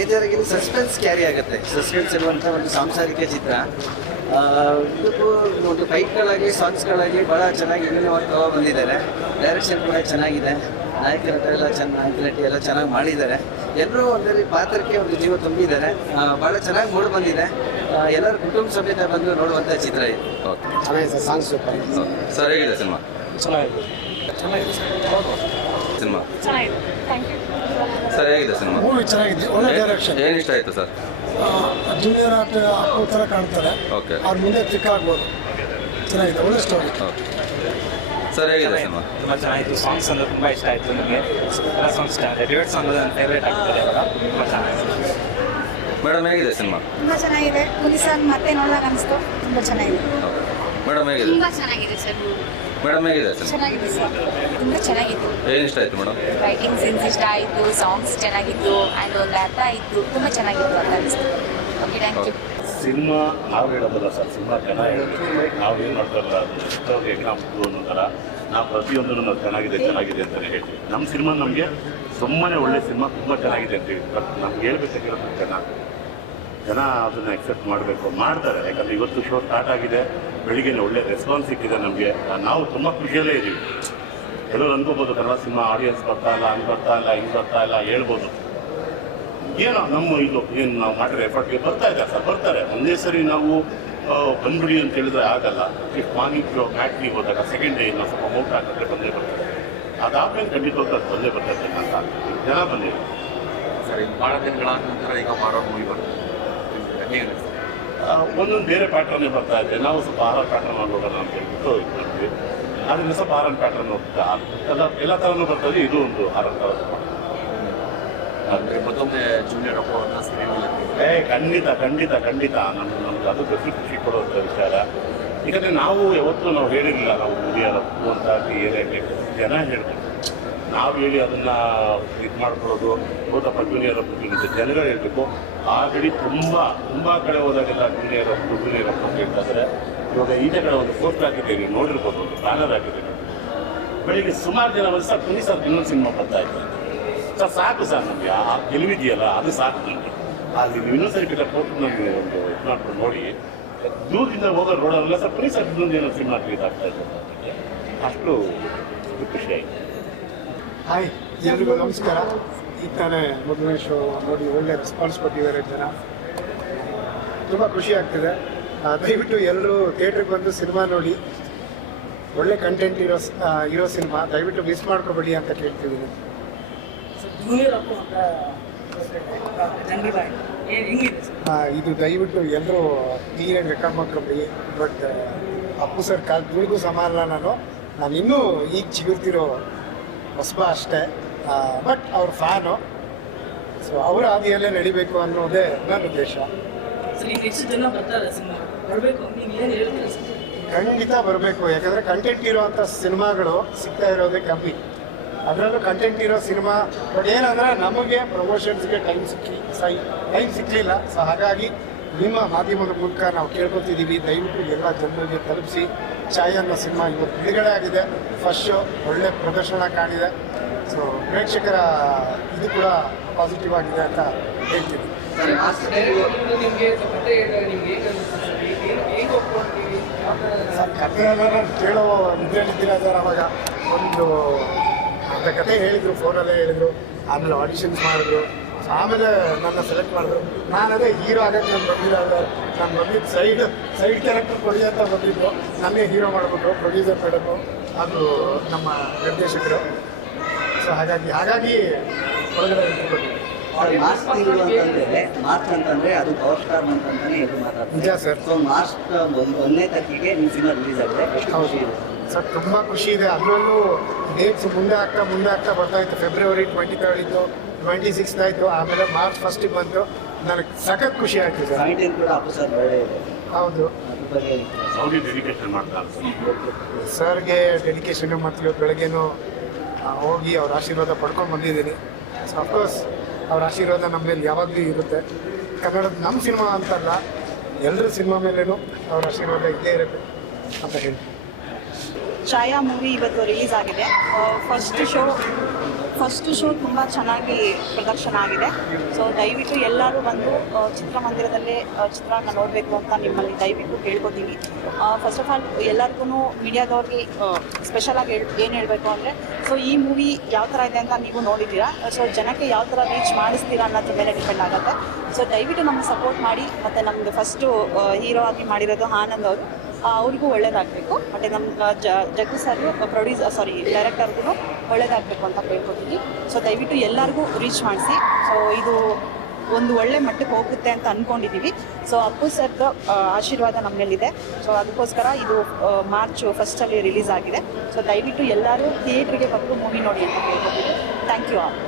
ಮೇಜರಾಗಿ suspense carry ಆಗುತ್ತೆ. Suspense ಇರುವಂತಹ ಒಂದು ಸಾಂಸಾರಿಕ ಚಿತ್ರ. ಆ, ಇದಕ್ಕೂ ಒಂದು ಫೈಟ್ಗಳಾಗಲಿ ಸಾಂಗ್ಸ್ಗಳಾಗಲಿ ಬಹಳ ಚೆನ್ನಾಗಿ ವಿಭಿನ್ನವಾಗಿ ಬಂದಿದ್ದಾರೆ. ಡೈರೆಕ್ಷನ್ ಕೂಡ ಚೆನ್ನಾಗಿದೆ. ಎಲ್ಲ ಚೆನ್ನಾಗಿ ಎಲ್ಲ ಚೆನ್ನಾಗಿ ಮಾಡಿದ್ದಾರೆ. ಎಲ್ಲರೂ ಒಂದರಲ್ಲಿ ಪಾತ್ರಕ್ಕೆ ಒಂದು ಜೀವ ತುಂಬಿದ್ದಾರೆ. ಬಹಳ ಭಾಳ ಚೆನ್ನಾಗಿ ಮೂಡ್ ಬಂದಿದೆ. ಎಲ್ಲರ ಕುಟುಂಬ ಸಮೇತ ಬಂದು ನೋಡುವಂಥ ಚಿತ್ರ ಇದು. ಓಕೆ ಚೆನ್ನಾಗಿದೆ ಸಾಂಗ್ಸ್ ಸೂಪರ್ ಸರ್ ಹೇಗಿದೆ ಸಿನಿಮಾ? ಚೆನ್ನಾಗಿದೆ. ಸಿನಿಮಾ? ಚೆನ್ನಾಗಿದೆ ಥ್ಯಾಂಕ್ ಯು ಸರ್ ಹೇಗಿದೆ ಸಿನಿಮಾ? ಮೂವಿ ಚೆನ್ನಾಗಿದೆ ಒಳ್ಳೆ ಡೈರೆಕ್ಷನ್ ಏನು ಇಷ್ಟ ಆಯಿತು ಸರ್? ಜೂನಿಯರ್ ಆರ್ಟ್ ಅಪ್ಪು ಥರ ಕಾಣ್ತಾರೆ. ಓಕೆ ಅವ್ರ ಮುಂದೆ ಕ್ಲಿಕ್ ಆಗ್ಬೋದು. ಚೆನ್ನಾಗಿದೆ ಒಳ್ಳೆ ಸ್ಟೋರಿ ಸರ್ ಹೇಗಿದೆ ಸಿನಿಮಾ? ತುಂಬ ಚೆನ್ನಾಗಿತ್ತು ಸಾಂಗ್ಸ್ ಅಂದ್ರೆ ತುಂಬ ಇಷ್ಟ ಆಯಿತು ನನಗೆ ಎಲ್ಲ ಸಾಂಗ್ಸ್ ಚೆನ್ನಾಗಿದೆ. ಡ್ಯೂಯೆಟ್ ಸಾಂಗ್ ನನ್ನ ಫೇವ್ರೇಟ್ ಆಗ್ತದೆ ತುಂಬ ಚೆನ್ನಾಗಿದೆ. ಮೇಡಮ್ ಹೇಗಿದೆ ಸಿನಿಮಾ? ತುಂಬ ಚೆನ್ನಾಗಿದೆ. ಮತ್ತೆ ನೋಡಿದಾಗ ಅನಿಸ್ತು. ತುಂಬ ಚೆನ್ನಾಗಿದೆ. ಮೇಡಮ್ ಹೇಗಿದೆ? ತುಂಬ ಚೆನ್ನಾಗಿದೆ ಸರ್. ಮೇಡಮ್ ಹೇಗಿದೆ ಸರ್? ಚೆನ್ನಾಗಿದೆ ಸರ್. ತುಂಬ ಚೆನ್ನಾಗಿತ್ತು ಏನು ಇಷ್ಟ ಆಯ್ತು ಮೇಡಮ್? ರೈಟಿಂಗ್ ಸೆನ್ಸ್ ಇಷ್ಟ ಆಯಿತು ಸಾಂಗ್ಸ್ ಚೆನ್ನಾಗಿತ್ತು ಆ್ಯಂಡ್ ಒಂದು ಅರ್ಥ ಇತ್ತು ತುಂಬ ಚೆನ್ನಾಗಿತ್ತು ಅಂತ ಅನಿಸ್ತು. ಓಕೆ ಥ್ಯಾಂಕ್ ಯು ಸಿನಿಮಾ ನಾವು ಹೇಳೋದಲ್ಲ ಸರ್ ಸಿನಿಮಾ ಜನ ಹೇಳಬೇಕು ನಾವು ಏನು ಮಾಡ್ತಾರಲ್ಲ ಅದು ಎಷ್ಟೋಗಿ ಎಕ್ಸಾಮ್ ಅನ್ನೋ ಥರ ನಾವು ಪ್ರತಿಯೊಂದನ್ನು ನಾವು ಚೆನ್ನಾಗಿದೆ ಚೆನ್ನಾಗಿದೆ ಅಂತಲೇ ಹೇಳ್ತೀವಿ. ನಮ್ಮ ಸಿನಿಮಾ ನಮಗೆ ಸುಮ್ಮನೆ ಒಳ್ಳೆ ಸಿನಿಮಾ ತುಂಬ ಚೆನ್ನಾಗಿದೆ ಅಂತ ಹೇಳಿ ಬಟ್ ನಮ್ಗೆ ಹೇಳ್ಬೇಕಾಗಿರೋದು ಜನ ಜನ ಅದನ್ನು ಎಕ್ಸೆಪ್ಟ್ ಮಾಡಬೇಕು. ಮಾಡ್ತಾರೆ. ಯಾಕಂದರೆ ಇವತ್ತು ಶೋ ಸ್ಟಾರ್ಟ್ ಆಗಿದೆ. ಬೆಳಿಗ್ಗೆ ಒಳ್ಳೆ ರೆಸ್ಪಾನ್ಸ್ ಸಿಕ್ಕಿದೆ ನಮಗೆ. ನಾವು ತುಂಬ ಖುಷಿಯಲ್ಲೇ ಇದ್ದೀವಿ ಎಲ್ಲರೂ ಅನ್ಕೋಬೋದು ಕನ್ನಡ ಸಿನಿಮಾ ಆಡಿಯನ್ಸ್ ಬರ್ತಾ ಇಲ್ಲ, ಹಂಗೆ ಬರ್ತಾ ಇಲ್ಲ, ಹಿಂಗೆ ಬರ್ತಾ ಇಲ್ಲ, ಹೇಳ್ಬೋದು. ಏನೋ ನಮ್ಮ ಇದು ಏನು ನಾವು ಮಾಡಿರೋ ಎಫರ್ಟ್ಗೆ ಬರ್ತಾ ಇದ್ದಾರೆ ಸರ್, ಬರ್ತಾರೆ. ಒಂದೇ ಸರಿ ನಾವು ಬಂದ್ಬಿಡಿ ಅಂತ ಹೇಳಿದ್ರೆ ಆಗಲ್ಲ. ಇಫ್ ಮಾರ್ನಿಂಗ್ ಮ್ಯಾಟ್ನಿಗೆ ಹೋದಾಗ ಸೆಕೆಂಡ್ ಡೇ ಇಲ್ಲ ಸ್ವಲ್ಪ ಮೌಟ್ ಹಾಕಿದ್ರೆ ಬಂದೇ ಬರ್ತಾರೆ ಅದಾದ್ಮೇಲೆ ಖಂಡಿತವಾಗಿ ಅದು ಬಂದೇ ಬರ್ತದೆ ಅಂತ. ಜನ ಬಂದಿದೆ ಸರಿ ಭಾಳ ದಿನಗಳ ನಂತರ ಈಗ ಮಾಡೋ ಮೂವಿ ಬರ್ತದೆ ಒಂದೊಂದು ಬೇರೆ ಪ್ಯಾಟರ್ನೇ ಬರ್ತಾ ಇದೆ. ನಾವು ಸ್ವಲ್ಪ ಆಹಾರ ಪ್ಯಾಟರ್ನ್ ನೋಡೋಣ ಅಂತ ಹೇಳ್ಬಿಟ್ಟು ಇದು ಮಾಡ್ತೀವಿ. ಅದರಿಂದ ಸ್ವಲ್ಪ ಆರನ್ ಪ್ಯಾಟರ್ನ್ ಹೋಗ್ತಾ ಎಲ್ಲ ಎಲ್ಲ ಥರನೂ ಬರ್ತದೆ. ಇದು ಒಂದು ಆರನ್ ಥರ ಮತ್ತೊಮ್ಮೆ ಜೂನಿಯರ್ ಅವ್ರನ್ನ ಏ ಖಂಡಿತ ಖಂಡಿತ ಖಂಡಿತ. ನಮ್ಗೆ ನಮ್ಗೆ ಅದು ಖುಷಿ ಖುಷಿ ಕೊಡುವಂಥ ವಿಚಾರ. ಯಾಕಂದರೆ ನಾವು ಯಾವತ್ತೂ ನಾವು ಹೇಳಿರಲಿಲ್ಲ ನಾವು ಹಿರಿಯರ ಅಂತ ಏರಿಯಾಗಲಿ ಜನ ಹೇಳ್ಬೇಕು ನಾವು ಹೇಳಿ ಅದನ್ನು ಇದು ಮಾಡ್ಕೊಳ್ಳೋದು ಹೋದಪ್ಪ ಜೂನಿಯರ್ ಅಪ್ ಜೂನಿಯರ್ ಜನಗಳು ಹೇಳಬೇಕು. ಆಲ್ರೆಡಿ ತುಂಬಾ, ತುಂಬ ಕಡೆ ಹೋದಾಗೆಲ್ಲ ಜೂನಿಯರ್ ಅಪ್ ಜೂನಿಯರ್ ಅಪ್ ಅಂತ ಹೇಳ್ತಾರೆ ಇವಾಗ ಈ ಕಡೆ ಒಂದು ಪೋಸ್ಟ್ ಹಾಕಿದ್ದೀವಿ ನೋಡಿರ್ಬೋದು, ಒಂದು ಬ್ಯಾನರ್ ಹಾಕಿದ್ದೀವಿ ಬೆಳಿಗ್ಗೆ ಸುಮಾರು ಜನ ಬಂದು, ಸರ್ ಪುನೀ ಸರ್, ಇನ್ನೊಂದು ಸಿನಿಮಾ ಬರ್ತಾ ಇತ್ತು ಸರ್, ಸಾಕು, ಸರ್, ನಮಗೆ, ಆ ಗೆಲುವಿದೆಯಲ್ಲ, ಅದು ಸಾಕು ನಮಗೆ. ಅಲ್ಲಿ ನೀವು ಇನ್ನೊಂದು ಸರಿ ಬೇಕಾದ್ರೆ ಫೋಟೋ ಒಂದು ಇದು ಮಾಡ್ಕೊಂಡು ನೋಡಿ. ದೂರದಿಂದ ಹೋಗೋ ರೋಡಲ್ಲ ಸರ್ ಪುನೀ ಸರ್, ಇನ್ನೊಂದು ಏನೋ ಸಿನಿಮಾ ಆಗ್ತಾ ಇದೆ. ಅಷ್ಟು ಖುಷಿ ಹಾಯ್, ಎಲ್ರಿಗೂ ನಮಸ್ಕಾರ. ಈಗ ತಾನೇ ಮೊದಲನೇ ಶೋ ನೋಡಿ, ಒಳ್ಳೆ ರೆಸ್ಪಾನ್ಸ್ ಕೊಟ್ಟಿದ್ದಾರೆ ಜನ. ತುಂಬ ಖುಷಿ ಆಗ್ತಿದೆ. ದಯವಿಟ್ಟು ಎಲ್ಲರೂ ಥಿಯೇಟ್ರಿಗೆ ಬಂದು ಸಿನಿಮಾ ನೋಡಿ. ಒಳ್ಳೆ ಕಂಟೆಂಟ್ ಇರೋ ಇರೋ ಸಿನಿಮಾ ದಯವಿಟ್ಟು ಮಿಸ್ ಮಾಡ್ಕೋಬೇಡಿ ಅಂತ ಕೇಳ್ತಿದ್ದೀನಿ. ಇದು ದಯವಿಟ್ಟು ಎಲ್ಲರೂ ನೀರೇ ರೆಕಾರ್ಡ್ ಮಾಡ್ಕೊಬೇಡಿ ಬಟ್ ಅಪ್ಪು ಸರ್ ಕಾಲ್ ತುಳಿಗೂ ಸಮಾನ ನಾನು. ನಾನು ಇನ್ನೂ ಈಗ ಚಿಗುರ್ತಿರೋ ಹೊಸಬ ಅಷ್ಟೇ. ಬಟ್ ಅವ್ರ ಫ್ಯಾನು ಸೊ ಅವರ ಹಾದಿಯಲ್ಲೇ ನಡಿಬೇಕು ಅನ್ನೋದೇ ನನ್ನ ಉದ್ದೇಶ. ಖಂಡಿತ ಬರಬೇಕು. ಯಾಕಂದರೆ ಕಂಟೆಂಟ್ ಇರೋವಂಥ ಸಿನಿಮಾಗಳು ಸಿಗ್ತಾ ಇರೋದೇ ಕಮ್ಮಿ. ಅದರಲ್ಲೂ ಕಂಟೆಂಟ್ ಇರೋ ಸಿನಿಮಾ ಬಟ್ ಏನಂದರೆ ನಮಗೆ ಪ್ರಮೋಷನ್ಸ್ಗೆ ಟೈಮ್ ಸಿಕ್ಕಿ ಸೈ ಟೈಮ್ ಸಿಕ್ಕಲಿಲ್ಲ ಸೊ ಹಾಗಾಗಿ ನಿಮ್ಮ ಮಾಧ್ಯಮದ ಮೂಲಕ ನಾವು ಕೇಳ್ಕೊತಿದ್ದೀವಿ ದಯವಿಟ್ಟು ಎಲ್ಲ ಜನರಿಗೆ ತಲುಪಿಸಿ. ಛಾಯ್ ಅನ್ನೋ ಸಿನಿಮಾ ಇವತ್ತು ಬಿಡುಗಡೆ ಆಗಿದೆ. ಫಸ್ಟ್ ಶೋ ಒಳ್ಳೆ ಪ್ರದರ್ಶನ ಕಾಣಿದೆ. ಸೊ ಪ್ರೇಕ್ಷಕರ ಇದು ಕೂಡ ಪಾಸಿಟಿವ್ ಆಗಿದೆ ಅಂತ ಹೇಳ್ತೀನಿ. ಸರ್ ಕತೆ ನಾನು ಕೇಳೋ ಇದ್ರಲ್ಲಿದ್ದೀರ ಸರ್ ಅವಾಗ? ಒಂದು ಅರ್ಧ ಕತೆ ಹೇಳಿದ್ರು ಫೋನಲ್ಲೇ ಹೇಳಿದ್ರು ಆಮೇಲೆ ಆಡಿಷನ್ಸ್ ಮಾಡಿದ್ರು. ಆಮೇಲೆ ನನ್ನ ಸೆಲೆಕ್ಟ್ ಮಾಡಿದ್ರು ನಾನು ಅದೇ ಹೀರೋ ಆಗಕ್ಕೆ ನಾನು ಬಂದಿದ್ದ ನಾನು ಬಂದಿದ್ದು ಸೈಡ್ ಸೈಡ್ ಕ್ಯಾರೆಕ್ಟರ್ ಕೊಡಿ ಅಂತ ಬಂದಿದ್ದು. ನನ್ನೇ ಹೀರೋ ಮಾಡಿಬಿಟ್ರು ಪ್ರೊಡ್ಯೂಸರ್ ಮೇಡಮು ಅದು ನಮ್ಮ ನಿರ್ದೇಶಕರು. ಸೊ ಹಾಗಾಗಿ ಹಾಗಾಗಿ ಒಳಗಡೆ ಮಾಸ್ಕ್ ತಿಂಗಳು ಅಂತಂದ್ರೆ ಮಾರ್ಚ್ ಅಂತಂದ್ರೆ ಅದು ಪವರ್ ಸ್ಟಾರ್ ಮಂತ್ ಅಂತಾನೆ ಎಲ್ಲರೂ ಮಾತಾಡ್ತಾರೆ. ನಿಜ ಸರ್. ಸೊ ಮಾರ್ಚ್ ಒಂದು ಒಂದನೇ ತಾರೀಕಿಗೆ ನಿಮ್ಮ ಸಿನಿಮಾ ರಿಲೀಸ್ ಆಗಿದೆ. ಎಷ್ಟು ಖುಷಿ ಇದೆ. ಸರ್ ತುಂಬ ಖುಷಿ ಇದೆ. ಅದರಲ್ಲೂ ಡೇಟ್ಸ್ ಮುಂದೆ ಆಗ್ತಾ ಮುಂದೆ ಆಗ್ತಾ ಬರ್ತಾ ಇತ್ತು. ಫೆಬ್ರವರಿ ಟ್ವೆಂಟಿ ತರ್ಡ್ ಇತ್ತು ಟ್ವೆಂಟಿ ಸಿಕ್ಸ್ ಆಯಿತು. ಆಮೇಲೆ ಮಾರ್ಚ್ ಫಸ್ಟಿಗೆ ಬಂತು. ನನಗೆ ಸಖತ್ ಖುಷಿ ಆಯಿತು ಸರ್. ಇದೆ. ಹೌದು. ಸೌದಿ ಡೆಡಿಕೇಶನ್ ಮಾಡ್ತಾರೆ ಸರ್ ಸರ್ಗೆ ಡೆಡಿಕೇಶನ್ ಮತ್ತು ಬೆಳಗ್ಗೆನೂ ಹೋಗಿ ಅವ್ರ ಆಶೀರ್ವಾದ ಪಡ್ಕೊಂಡು ಬಂದಿದ್ದೀನಿ. ಸೊ ಅಫ್ಕೋರ್ಸ್ ಅವ್ರ ಆಶೀರ್ವಾದ ನಮ್ಮ ಮೇಲೆ ಯಾವಾಗಲೂ ಇರುತ್ತೆ. ಕನ್ನಡದ ನಮ್ಮ ಸಿನಿಮಾ ಅಂತಲ್ಲ ಎಲ್ಲರ ಸಿನಿಮಾ ಮೇಲೇನು ಅವ್ರ ಆಶೀರ್ವಾದ ಇದ್ದೇ ಇರುತ್ತೆ ಅಂತ ಹೇಳ್ತೀನಿ. ಛಾಯಾ ಮೂವಿ ಇವತ್ತು ರಿಲೀಸ್ ಆಗಿದೆ. ಫಸ್ಟ್ ಶೋ ಫಸ್ಟ್ ಶೋ ತುಂಬ ಚೆನ್ನಾಗಿ ಪ್ರದರ್ಶನ ಆಗಿದೆ. ಸೊ ದಯವಿಟ್ಟು ಎಲ್ಲರೂ ಬಂದು ಚಿತ್ರಮಂದಿರದಲ್ಲಿ ಆ, ನೋಡಬೇಕು ಅಂತ ನಿಮ್ಮಲ್ಲಿ ದಯವಿಟ್ಟು ಕೇಳ್ಕೊತೀನಿ ಫಸ್ಟ್ ಆಫ್ ಆಲ್ ಎಲ್ಲರಿಗೂ ಮೀಡಿಯಾದವ್ರಿಗೆ ಸ್ಪೆಷಲಾಗಿ ಹೇಳ್ ಏನು ಹೇಳಬೇಕು ಅಂದರೆ ಸೊ ಈ ಮೂವಿ ಯಾವ ಥರ ಇದೆ ಅಂತ ನೀವು ನೋಡಿದ್ದೀರಾ? ಸೊ ಜನಕ್ಕೆ ಯಾವ ಥರ ರೀಚ್ ಮಾಡಿಸ್ತೀರಾ ಅನ್ನೋದ್ರ ಮೇಲೆ ಡಿಪೆಂಡ್ ಆಗುತ್ತೆ. ಸೊ ದಯವಿಟ್ಟು ನಮ್ಗೆ ಸಪೋರ್ಟ್ ಮಾಡಿ ಮತ್ತು ನಮ್ಮದು ಫಸ್ಟು ಹೀರೋ ಆಗಿ ಮಾಡಿರೋದು ಆನಂದ್ ಅವರು. ಅವ್ರಿಗೂ ಒಳ್ಳೇದಾಗಬೇಕು. ಮತ್ತು ನಮ್ಮ ಜ ಜಗ್ಗು ಸರ್ ಪ್ರೊಡ್ಯೂಸ್ ಸಾರಿ ಡೈರೆಕ್ಟರ್ಗೂ ಒಳ್ಳೇದಾಗಬೇಕು ಅಂತ ಕೇಳ್ಕೊತೀನಿ ಸೊ ದಯವಿಟ್ಟು ಎಲ್ಲರಿಗೂ ರೀಚ್ ಮಾಡಿಸಿ. ಸೊ ಇದು ಒಂದು ಒಳ್ಳೆ ಮಟ್ಟಕ್ಕೆ ಹೋಗುತ್ತೆ ಅಂತ ಅಂದ್ಕೊಂಡಿದ್ದೀವಿ ಸೊ ಅಪ್ಪು ಸರ್ದು ಆಶೀರ್ವಾದ ನಮ್ಮಲ್ಲಿದೆ ಸೊ ಅದಕ್ಕೋಸ್ಕರ ಇದು ಮಾರ್ಚ್ ಫಸ್ಟಲ್ಲಿ ರಿಲೀಸ್ ಆಗಿದೆ. ಸೊ ದಯವಿಟ್ಟು ಎಲ್ಲರೂ ಥಿಯೇಟ್ರಿಗೆ ಬಂದು ಮೂವಿ ನೋಡಿ ಅಂತ ಕೇಳ್ಕೊತೀನಿ ಥ್ಯಾಂಕ್ ಯು ಆಲ್